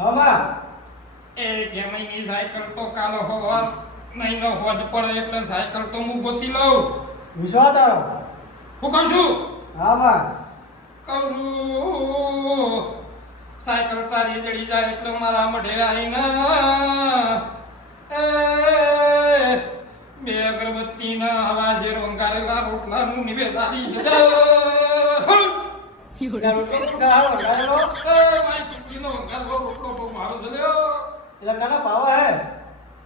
હા માં એ કેમની સાયકલ તો કાલો હોવા નહીં નો હોજ પડે એટલે સાયકલ તો હું ગોતી લઉં. વિશ્વાસ તારો હું કહું છું હા માં કહું છું સાયકલ તારી જડી જાય એટલે મારા મઢે આવીને એ બે અગરબત્તીના અવાજે રોંગારેલા રોટલાનું નિવેદારી એટલે કના પાવા હે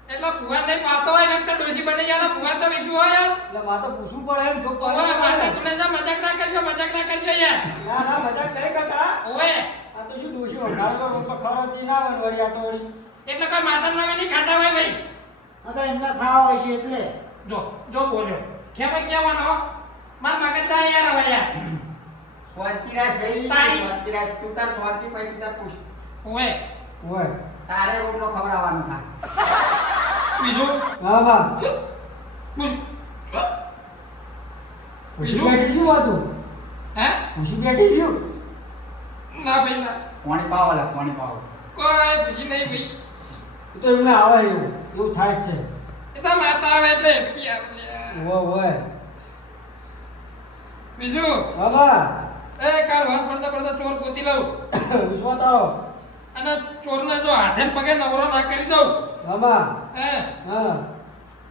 એટલે ભુવન નહીં પાતો હોય ને તો ડોસી બની જાય ભુવન તો વિશું હોય યાર. એટલે માં તો પૂછવું પડે એમ જો ઓવે માતા તું જા મજાક ના કરશો યાર. ના મજાક નહીં કરતા ઓવે આ તો શું દોશી વઘારેલો રોટલો ખવડાવતી ના હોય ને વળી આ તો વળી એટલે કોઈ માતા નામે નહીં ખાતા હોય ભાઈ. આ તો એમના ખાવા હોય છે એટલે જો બોલ્યો કેમ કહેવાનો માર મગજ જાય યાર હવે યાર. સ્વાતિરાજ ભાઈ તાળી. સ્વાતિરાજ તું તાર સ્વાતિ પછી તું તાર પૂછ ઓવે ઓય તારે રોટલો ખવડાવવાનો થા બીજું હા માં પૂછ. ખુશી બેઠી શું હતું હે ખુશી બેઠી શું ના ભાઈ ના પાણી પાવો લા પાણી પાવો કોઈ બીજી નહીં ભાઈ. એ તો એમને આવે એવું થાય જ છે એ તો માતા આવે એટલે એમકી આવે લ્યા. ઓય બીજું બાબા એ કાલ વાત પડતા પડતા ચોર ગોતી લઉં વિશ્વાસ તારો અને ચોરને જો હાથે ને પગે નવરો ના કરી દઉં બાબા હે હા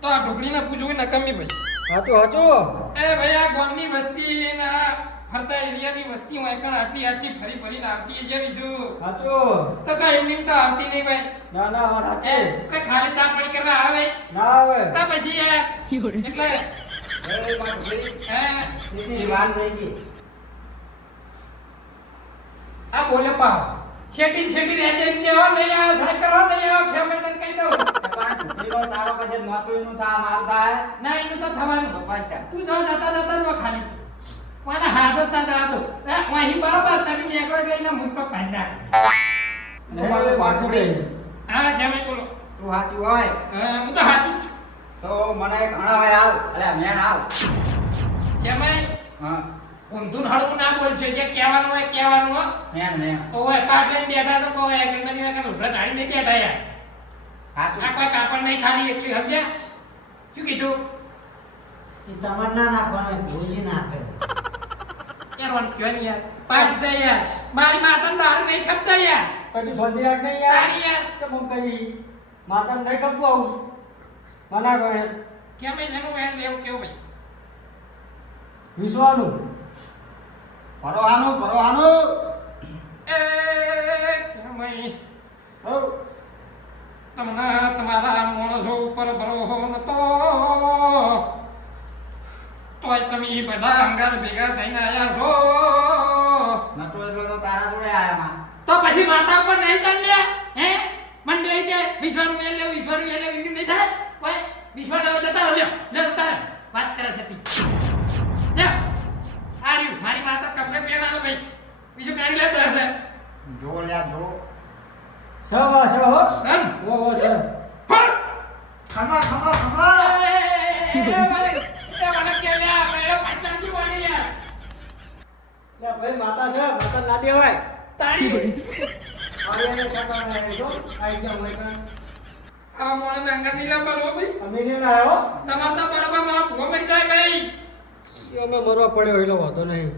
તો આ ઢોકળીને પૂછવું નકામી ભાઈ. હાચો હાચો એ ભાઈ આ ગામની વસ્તી ના ફરતા એરિયાની વસ્તી હોય કણ આટલી ફરી ફરીને આવતી છે બીજું હાચો તો કઈ એમની તો આવતી નહીં ભાઈ. ના ના વાત એ સાચી કઈ ખાલી ચા પાણી કરવા આવે ના આવે તો પછી યાર એટલે એ માર ભાઈ હે ઈ વાન રહી ગઈ આ બોલે પાવ શેટી રહેજે કે હો નહીં આવે સાયકલ હો નહીં આવે ખેમે તને કહી દઉં. પણ ઢોકળીનો તારો પછી નોતું એનું થા મારું થાય ના એનું તો થવાનું બસ તા તું જો જતા જ ખાલી મને હાથ જ ના જાતો અહીં બરોબર તમે નીકળો ગઈને મુખ પર પાંડા. તમારે પાટુડે હા જમે બોલો તું સાચું હોય હું તો હાથી જ છું. તો મને ઘણા હોય હાલ અલે મેણ હાલ જમે હા ઊંધું હળવું ના બોલશો જે કહેવાનું હોય કહેવાનું હો. મેણ મેણ ઓય પાટલે બેઠા છો તો એ ગંદા મી કાં લુગડા ઢાળી નહીં બેઠા યાર. સાચું આ કોઈ કાપડ નહીં ખાલી એટલી સમજ્યા શું કીધું તમન્ના નાખવાનો ભૂજી નાખે યાર વન ક્યો નહીં યાર પાટ છે યાર મારી માતાને દારૂ નહીં ખપતા યાર. પછી શાંતિ રાખ નહીં યાર તાળી યાર કે મમ કરી માતા નહીં ખપતું આવું મના કહે કેમ છે નું વેણ લેવું કેવું ભાઈ વિશ્વાનું પરોહાનું એ કેમ હો તમને તમારા માણસો ઉપર ભરોસો નતો તોય તમે બધા અંગાત ભેગા થઈને આયા છો નટો એટલો તો તારા જોડે આયા માં તો પછી માતા ઉપર નહીં ચાલ્યા હે મંડળી કે વિશ્વાનું મેલ લે એમ નહીં થાય કોઈ વિશ્વાસ હવે જતા રહ્યો લે જતા રહો. વાત કરે છે તી લે આ રહ્યું મારી માતા કપડે પહેરાનો ભાઈ બીજું કાઢી લેતા હશે જો લ્યા જો શવા શવા હો સન વો સર પણ ખમા એ મને કે લે મેળો પાછાથી વાળી યાર લે ભાઈ માતા છે માતા ના દેવાય તાળી આયાને કાકા જો આઈ ગયા હોય કાં આ મોણે અંગા નીલા બનો ભાઈ અમે ને આયો તમાર તો બરાબર મારા ભૂવો મરી જાય ભાઈ એ અમે મરવા પડ્યો એલો હોતો નહીં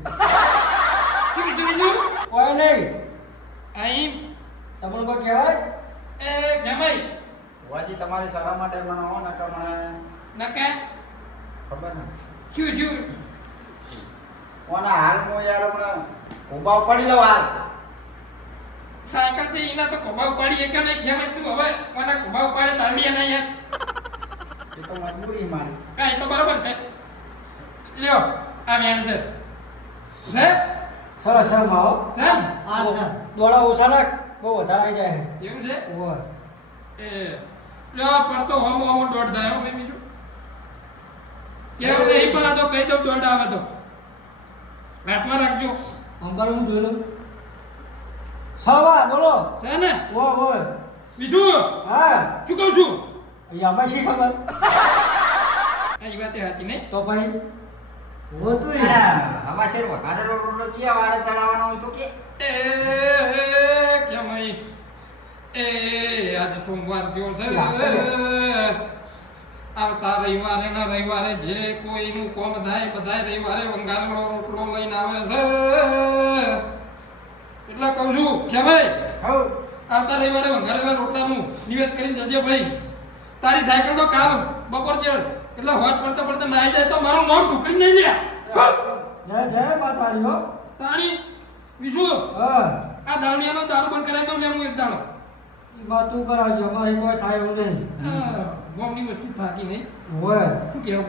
શું કીધું બીજું કોઈ નહીં અહીં તમને કોઈ કહેવાય એ જમાઈ વાજી તમારી સારા માટે બનાવો ને કે મને નકે ખબર ને શું ઓના હાલ મો યાર હમણાં ઉભા પડી લો હાલ સાયકલ થી એના તો ખોબા ઉપાડી કે નહીં જેમ તું હવે મને ખોબા ઉપાડે તારડી ના યાર એ તો મજબૂરી મારી કાઈ તો બરાબર છે લ્યો આ મેણ છે છે સર માવો છે આ દોડા ઓછા નાખ બહુ વધારે આવી જાય એવું છે ઓય એ લ્યો પડતો હોમો દોડ થાય હો ભાઈ બીજું કેવું નહીં પણ આ તો કહી દઉં દોડ આવે તો હાથમાં રાખજો અંકલ હું જોઈ લઉં સવા બોલો છે ને ઓ ઓય બીજું હા શું કહું છું અહીંયા અમે શી ખબર આ વાતે સાચી નહીં તો ભાઈ હોતું હવા શેર વઘારેલો રોટલો ક્યાં વારે ચડાવવાનો હોય તો કે એ કેમ અહીં એ આજ સોમવાર ગયો છે લાગે. આવતા રવિવારે જે કોઈનું કોમ થાય બધા રવિવારે વંગારેલો રોટલો લઈને આવે છે એટલે કહું છું કે ભાઈ હઉ આવતા રવિવારે વંગારેલા રોટલાનું નિવેદ કરીને જજે ભાઈ. તારી સાયકલ તો કાલ બપોર ચેડ એટલે હોત પડતા પડતા નાઈ જાય તો મારું નામ ઢુકડી નહીં લે. જય જય માતાજી હો. તાણી વિશુ હા આ દાવડિયાનો દારૂ બંધ કરાવી દઉં લે હું એક દાડો. ઈ વાત તું કરાવજો અમારે કોઈ થાય એવું નહીં. ગોમની વસ્તુ થાકી નહીં હોય શું કહેવું?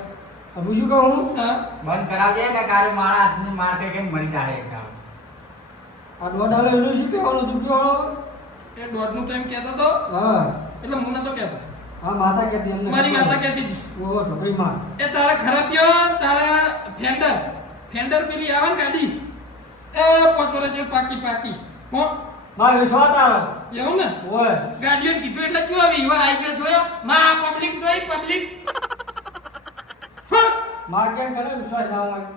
હું શું કહું હા બંધ કરાવજે કે કારે મારા હાથની માર કે કેમ મરી જાય એકદમ. આ દોઢ એનું શું કહેવાનું તું કહેવાનો? એ દોઢનું ટાઈમ કહેતો તો હા એટલે હું નતો કહેતો. હા માતા કહેતી એમને મારી માતા કહેતી હતી ઓહો ઢોકળી માં એ તારા ખરાબીઓ તારા ફેન્ડર પેલી આવે ને ગાડી એ 5 વર્ષ જેવી પાકી હો મારે વિશ્વાસ તારો એવું ને હોય ગાડીઓને કીધું એટલે શું આવી એવા આવી ગયો જોયો માં પબ્લિક જોઈ પબ્લિક માર કેમ કરે વિશ્વાસ ના લાગે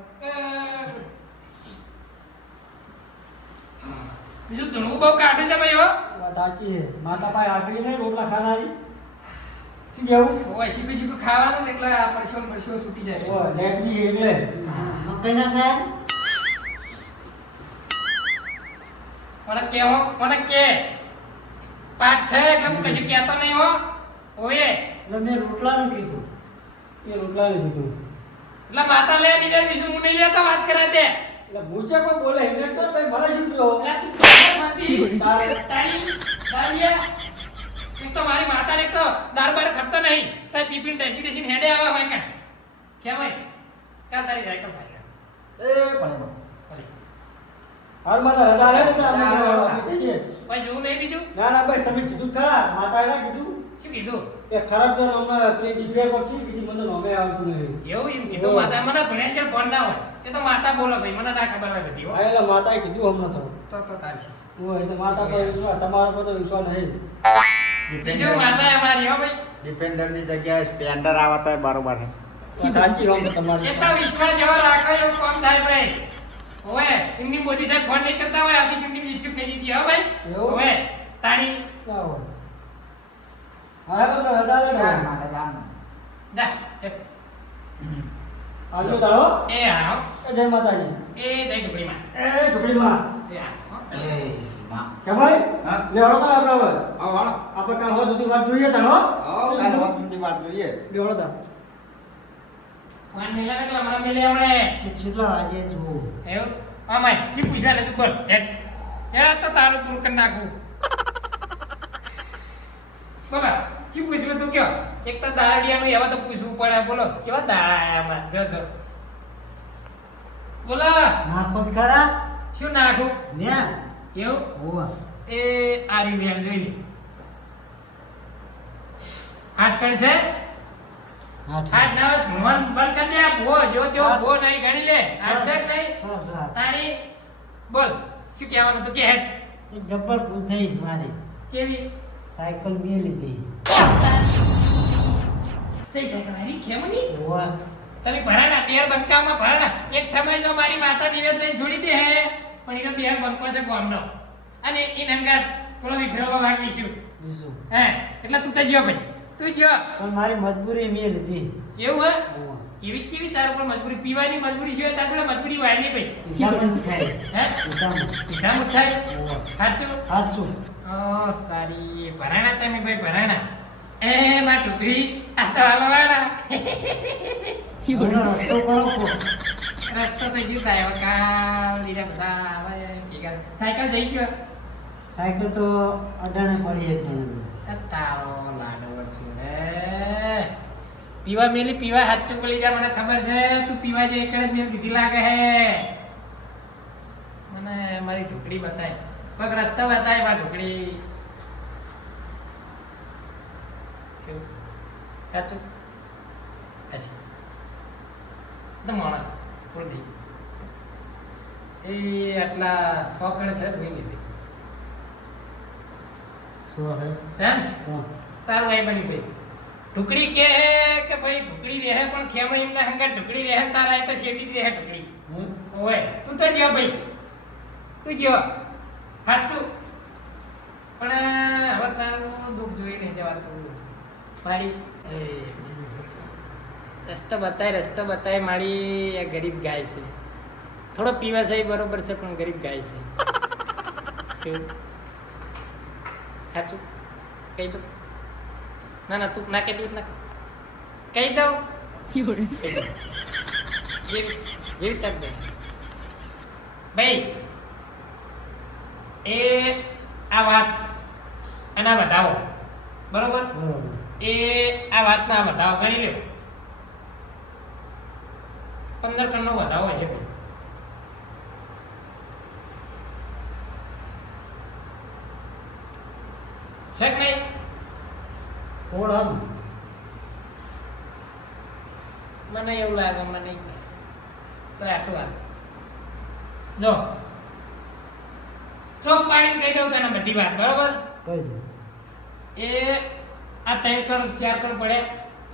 બીજું ધણું બહુ કાઢે છે ભાઈ હો વાત સાચી છે માતા પાસે આખરી નહીં રોટલા ખાનારી શું કેવું ઓય શીખું ખાવાનું ને એટલે આ પરસો છૂટી જાય હોય લેટ બી એટલે મકઈ ના ખાય મને કે પાઠ છે એટલે હું કશું કહેતો નહીં હો ઓએ એટલે મેં રોટલાનું કીધું એ રોટલા ને કીધું એટલે માતા લે નીકળે બીજું હું નહીં લેતો વાત કરે તે એટલે મૂચે કોઈ બોલે એને તો તઈ મને શું કહો એટલે તું પાછી તારી દાડિયા તું તો મારી માતાને તો દારબાર ખપતો નહીં તઈ પીપીન ડેસી હેડે આવા હોય કે ભાઈ ચાલ તારી સાયકલ ભાઈ પણ હાલ માતા રજા લે એટલે આપણે કહીએ ભાઈ જોવું નહીં બીજું ના ના ભાઈ તમે કીધું ખરા માતાએ ના કીધું શું કીધું એ ખરાબ તો હમણાં પેલી ડિફેર પરથી કીધી મને નોમે આવતું નહીં એવું એમ કીધું માતા મને ભણ્યા છે ભણ ના હોય એ તો માતા બોલો ભાઈ મને ના ખબર હોય બધી હો હા એટલે માતાએ કીધું હમણાં તો તારશે હોય તો માતા પર વિશ્વાસ તમારા પર તો વિશ્વાસ નહીં બીજું માતા અમારી હો ભાઈ ડિફેન્ડરની જગ્યાએ સ્પેન્ડર આવે તો બરોબર છે. વાત સાચી વાત છે એ તમારી તો વિશ્વાસ જેવો રાખો એવું કામ થાય ભાઈ ઓવે એમની મોદી સાહેબ ફોન નહીં કરતા હોય આપણી ચૂંટણી ઈચ્છુક નહીં જીતી હો ભાઈ એવું? ઓવે તાણી ના હોય હા તો રજા લે જાન માટે જાન. જા આવજો તારો એ હા એ જય માતાજી એ દઈ ટુકડીમાં એ ઢોકળીમાં એ હા એ માં. કે ભાઈ હા? લેવડો તાર આપણે હવે આવો હાલો. આપણે કાલ હોવા સુધી વાત જોઈએ તારો આવો કાલે વાત ઊંડી વાત જોઈએ. લેવડો તાર ફોન નહીં લાગે તો હમણાં મેલે આપણે એ કેટલા વાગે જોવું એવું અમાય શી પૂછવા લે તું બોલ હેડ એડા તો તારું પૂરું કરી નાખું બોલો શી પૂછવું તું કયો એક તો દારડિયાનું એવા તો પૂછવું પડે બોલો કેવા દાડા આયા આમાં જો બોલો નાખો તો ખરા શું નાખું ને એવું હોવા એ આરી વેણ જોઈ લે હાથ કણ છે હાથ ના હોય ભણવાનું બંધ કરી દે ભો જો તેવો ભો નહીં ગણી લે હાથ છે કે નહીં તાણી બોલ શું કહેવાનું તું કે હેડ એક જબ્બર ભૂલ થઈ મારી કેવી સાયકલ મેં લીધી જઈ સાયકલ હારી કેમની હોવા તમે ભરાણા બેર બંકામાં ભરાણા એક સમય જો મારી માતા નિવેદ લઈને છોડી દે હે પણ એનો બેર બંકો છે ગામનો અને એ નંગાત થોડો વિફરેલો વાગીશું બીજું હે એટલે તું તો જ્યો ભાઈ તું જ્યો પણ મારી મજબૂરી મેં લીધી એવું હે હોવા એવી ચેવી તાર ઉપર મજબૂરી પીવાની મજબૂરી સિવાય તાર જોડે મજબૂરી વાય નહીં ભાઈ ઉઠામણ થાય હે ઉઠામણ ઉઠા મુઠાઈ હોવા સાચું સાચું ઓહ તારી ભરાણા તમે ભાઈ ભરાણા એ માં ટુકડી આ તો હલવાડા એનો રસ્તો કરો કો રસ્તો તો જ્યું થાય હવે કાલ બીજા બધા આવે ભેગા સાયકલ જઈ ગયો સાયકલ તો અડાણે પડી એક જણ આ તારો લાડો છું હે પીવા મેલી પીવા હાચું બોલી જા મને ખબર છે તું પીવા જો એકડે જ મેલ દીધી લાગે હે મને મારી ઢોકળી બતાય પગ રસ્તો બતાય મારી ઢોકળી કેવું? સાચું હશે તો માણસ પૂરું થઈ ગયું એ આટલા 100 ગણ છે ધોઈ લીધી સો હે છે ને સો તાર ભાઈ બની ભાઈ ઢુકડી કે ભાઈ ઢુકડી રહે પણ ખેમ એમના હંગા ઢુકડી રહે ને તારા એ તો શેટી જ રહે ઢુકડી ઓય તું તો જ્યો ભાઈ તું જ્યો સાચું પણ હવે નહીં જવાતું મારી રસ્તો બતાય મારી આ ગરીબ ગાય છે થોડો પીવા છે બરોબર છે પણ ગરીબ ગાય છે કેવું સાચું કહી દઉં ના તું ના કહી દઉં ના કહી દઉં જેવી તક દે ભાઈ એ આ વાત એના બતાવો બરોબર બરોબર. એ આ વાતના બતાવો ગણી લ્યો 15 કણનો વધાવો છે ભાઈ છે કે નહીં ઓળખ. મને એવું લાગે મને નહીં કરે તો આટલું વાત જો ચોક પાડીને કહી દઉં તને બધી વાત બરોબર કહી દો. એ આ 3 કણ 4 કણ પડે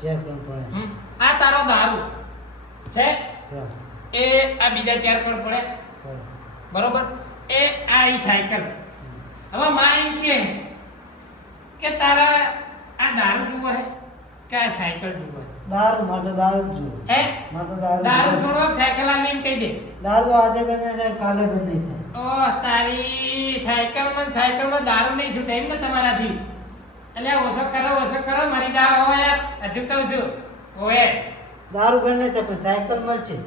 ચેક પણ પડે. આ તારો દારૂ છે સર. એ આ બીજા 4 કણ પડે પડે. બરોબર એ આ ઈ સાયકલ હવે માં એમ કે તારા આ દારૂ જુઓ હે કે આ સાયકલ જુઓ હે દારૂ મારે તો દારૂ જ જોઈએ. હે મારે તો દારૂ દારૂ જોઈએ. છોડો સાયકલ આલી એમ કહી દે દારૂ તો આજે બને થાય કાલે બંધ નહીં થાય. ઓહ તારી સાયકલમાં દારૂ નહીં છૂટે એમ ને તમારાથી એટલે ઓછો કરો મરી જાઓ હો યાર હજુ કહું છું ઓએ દારૂ બંધ નહીં થાય પણ સાયકલ મળશે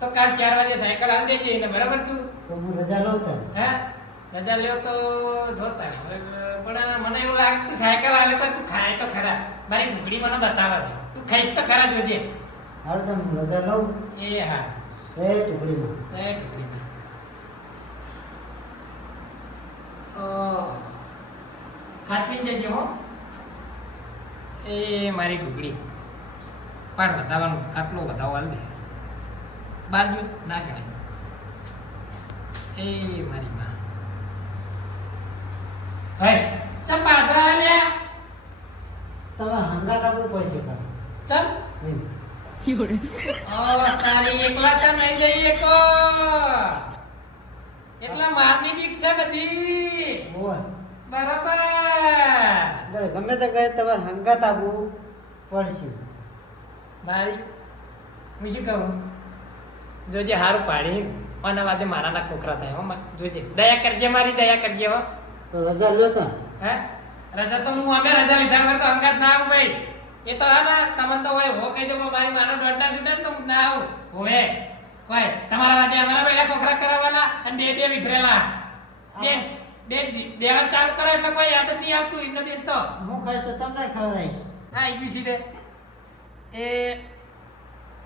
તો કાલ 4 વાગે સાયકલ આલી દેજે એને બરાબર તું તો હું રજા લઉં તાર. હે રજા લ્યો તો જોતા હવે પણ મને એવું લાગે તું સાયકલ આલે તો તું ખાય તો ખરા મારી ઢુકડી મને બતાવે છે તું ખાઈશ તો ખરા જોજે હાલ તો હું રજા લઉં. એ હા એ ટુકડીમાં. એ ઢુકડીમાં ઓ હાથવી જજો હો એ મારી ઢુકડી પાડ બતાવવાનું આટલો બતાવો હાલ દે બાર જો ના ગણાય એ મારી માં હે ચમ પાછા આલ્યા તમે હંગાત આપવું પડશે કાલ. ચમ નહીં. ઓ તારી એકલા તો નહીં જઈએ કો એટલા મારની બીક છે બધી ઓય. બરાબર એટલે ગમે તે કહે તમારે હંગાત આપવું પડશે. મારી હું શું કહું જોજે હારું પાડી આના વાદે મારા ના કોકરા થાય હો જોજે દયા કરજે મારી દયા કરજે હો તો રજા લ્યો તા. હે રજા તો હું અમે રજા લીધા વગર તો અંગાત ના આવું ભાઈ એ તો હા ને તમને તો હોય હો કહી દો મારી માનો દોઢ ના છૂટે ને તો હું ના આવું હોવે કોઈ તમારા વાદે અમારા બેડા કોકરા કરાવવાના અને બે વિફરેલા બે દેવા ચાલુ કરો એટલે કોઈ યાદ જ નહીં આવતું એમને બેન તો હું ખાઈશ તો તમને ખવડાવીશ. હા એ બીજી દે એ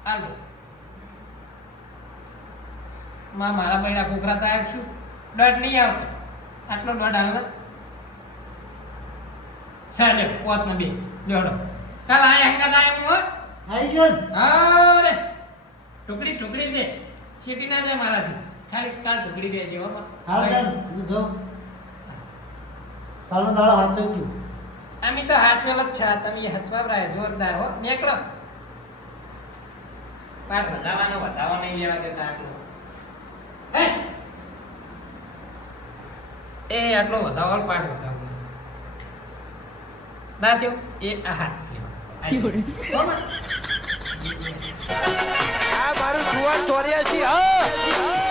હાલો મારા બેડા કોકરા તો આવ્યું છું દોઢ નહીં આવતો આટલો દોઢ હાલ ચાલે પોત ને બે જોડો કાલ આ હંગાત આય હું આવી ગયો ને? અરે ટુકડી દે સીટી ના જાય મારાથી ખાલી કાલ ટુકડી દે જેવો હાલ તાર હું જાઉં. કાલનો દાડો હાચવજો. અમે તો હાચવેલ જ છે તમે હચવા રહ્યા જોરદાર હો નીકળો પાઠ વધાવો નહીં લેવા દેતા આટલો હે એ આટલો વધાવો પાઠ વધાવો ના થયો એ આ હાથ આ મારું જુવાન 84 હા